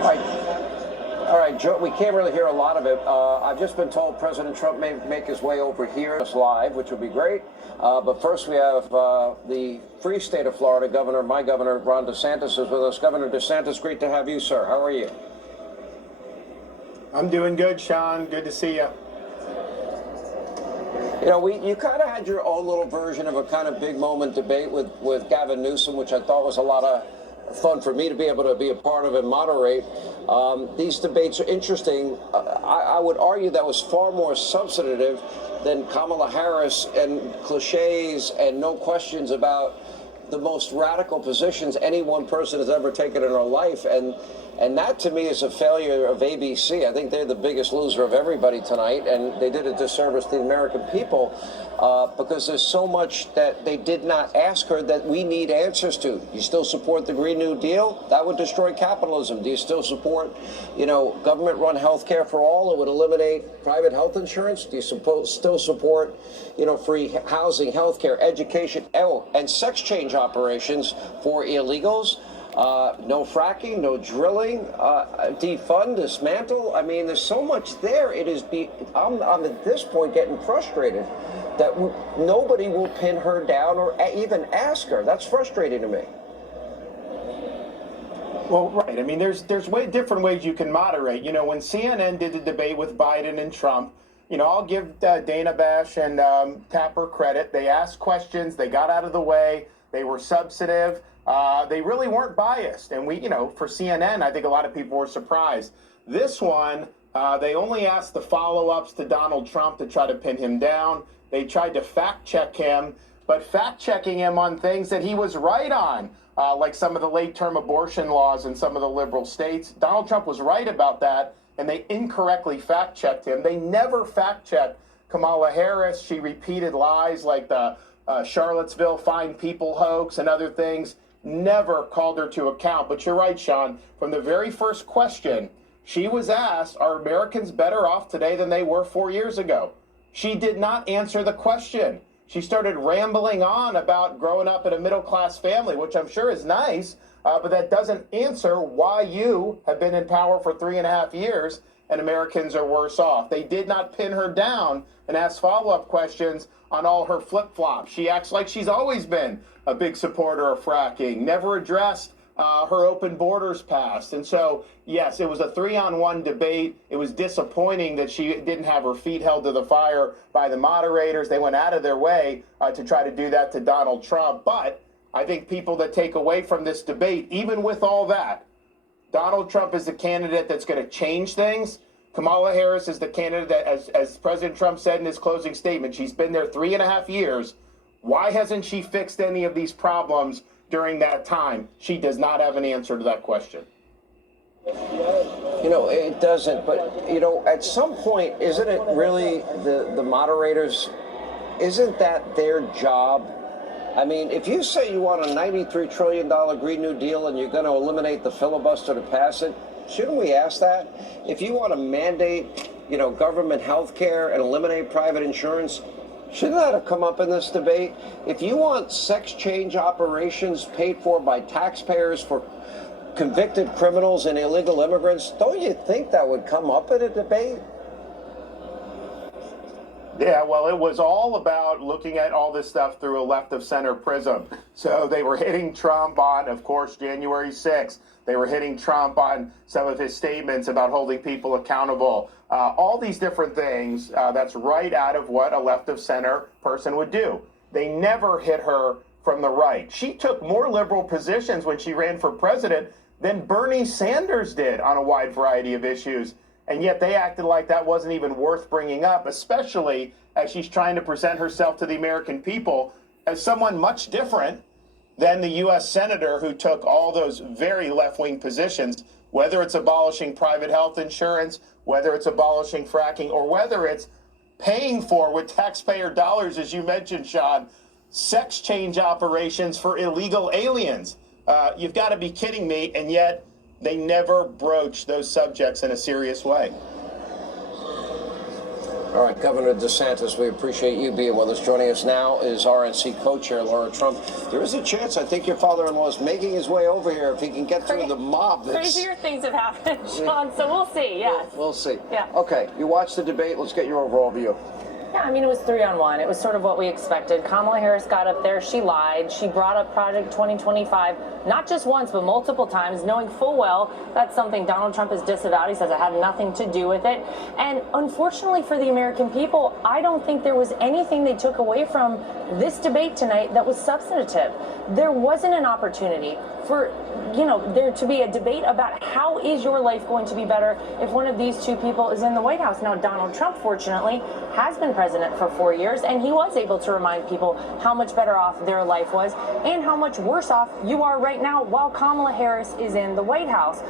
All right. All right, Joe, we can't really hear a lot of it. I've just been told President Trump may make his way over here live, which would be great. But first, we have the free state of Florida governor, my governor, Ron DeSantis, is with us. Governor DeSantis, great to have you, sir. How are you? I'm doing good, Sean. Good to see you. You know, you kind of had your own little version of a kind of big moment debate with Gavin Newsom, which I thought was a lot of fun for me to be able to be a part of and moderate. These debates are interesting. I would argue that was far more substantive than Kamala Harris and cliches and no questions about the most radical positions any one person has ever taken in her life. And that, to me, is a failure of ABC. I think they're the biggest loser of everybody tonight, and they did a disservice to the American people because there's so much that they did not ask her that we need answers to. Do you still support the Green New Deal? That would destroy capitalism. Do you still support, government-run health care for all? It would eliminate private health insurance. Do you still support, free housing, health care, education, and sex change operations for illegals? No fracking, no drilling, defund, dismantle. I mean, there's so much there. I'm at this point getting frustrated that nobody will pin her down or even ask her. That's frustrating to me. Well, right. I mean, there's different ways you can moderate. When CNN did the debate with Biden and Trump, I'll give Dana Bash and Tapper credit. They asked questions. They got out of the way. They were substantive. They really weren't biased. And for CNN, I think a lot of people were surprised. This one, they only asked the follow-ups to Donald Trump to try to pin him down. They tried to fact-check him, but fact-checking him on things that he was right on, like some of the late-term abortion laws in some of the liberal states. Donald Trump was right about that, and they incorrectly fact-checked him. They never fact-checked Kamala Harris. She repeated lies like the Charlottesville fine people hoax and other things. Never called her to account. But you're right, Sean. From the very first question, she was asked, are Americans better off today than they were 4 years ago? She did not answer the question. She started rambling on about growing up in a middle-class family, which I'm sure is nice, but that doesn't answer why you have been in power for 3.5 years and Americans are worse off. They did not pin her down and ask follow-up questions on all her flip-flops. She acts like she's always been a big supporter of fracking, never addressed her open borders past. And so, yes, it was a 3-on-1 debate. It was disappointing that she didn't have her feet held to the fire by the moderators. They went out of their way to try to do that to Donald Trump. But I think people that take away from this debate, even with all that, Donald Trump is the candidate that's going to change things. Kamala Harris is the candidate that, as President Trump said in his closing statement, she's been there 3.5 years. Why hasn't she fixed any of these problems during that time? She does not have an answer to that question. It doesn't. But, at some point, isn't it really the moderators, isn't that their job? I mean, if you say you want a $93 trillion Green New Deal and you're going to eliminate the filibuster to pass it, shouldn't we ask that? If you want to mandate, government health care and eliminate private insurance, shouldn't that have come up in this debate? If you want sex change operations paid for by taxpayers for convicted criminals and illegal immigrants, don't you think that would come up in a debate? Yeah, well, it was all about looking at all this stuff through a left-of-center prism. So they were hitting Trump on, of course, January 6th. They were hitting Trump on some of his statements about holding people accountable. All these different things, that's right out of what a left-of-center person would do. They never hit her from the right. She took more liberal positions when she ran for president than Bernie Sanders did on a wide variety of issues. And yet they acted like that wasn't even worth bringing up, especially as she's trying to present herself to the American people as someone much different than the U.S. senator who took all those very left-wing positions, whether it's abolishing private health insurance, whether it's abolishing fracking, or whether it's paying for, with taxpayer dollars, as you mentioned, Sean, sex change operations for illegal aliens. You've got to be kidding me, and yet they never broach those subjects in a serious way. All right, Governor DeSantis, we appreciate you being with us. Joining us now is RNC co-chair Laura Trump. There is a chance, I think your father-in-law is making his way over here if he can get through the mob. Crazier things have happened, Sean, so we'll see, yes. We'll see. Yeah. Okay, you watched the debate. Let's get your overall view. Yeah, I mean, it was 3-on-1. It was sort of what we expected. Kamala Harris got up there. She lied. She brought up Project 2025, not just once, but multiple times, knowing full well that's something Donald Trump has disavowed. He says it had nothing to do with it. And unfortunately for the American people, I don't think there was anything they took away from this debate tonight that was substantive. There wasn't an opportunity for, there to be a debate about how is your life going to be better if one of these two people is in the White House. Now, Donald Trump, fortunately, has been president for 4 years, and he was able to remind people how much better off their life was and how much worse off you are right now while Kamala Harris is in the White House.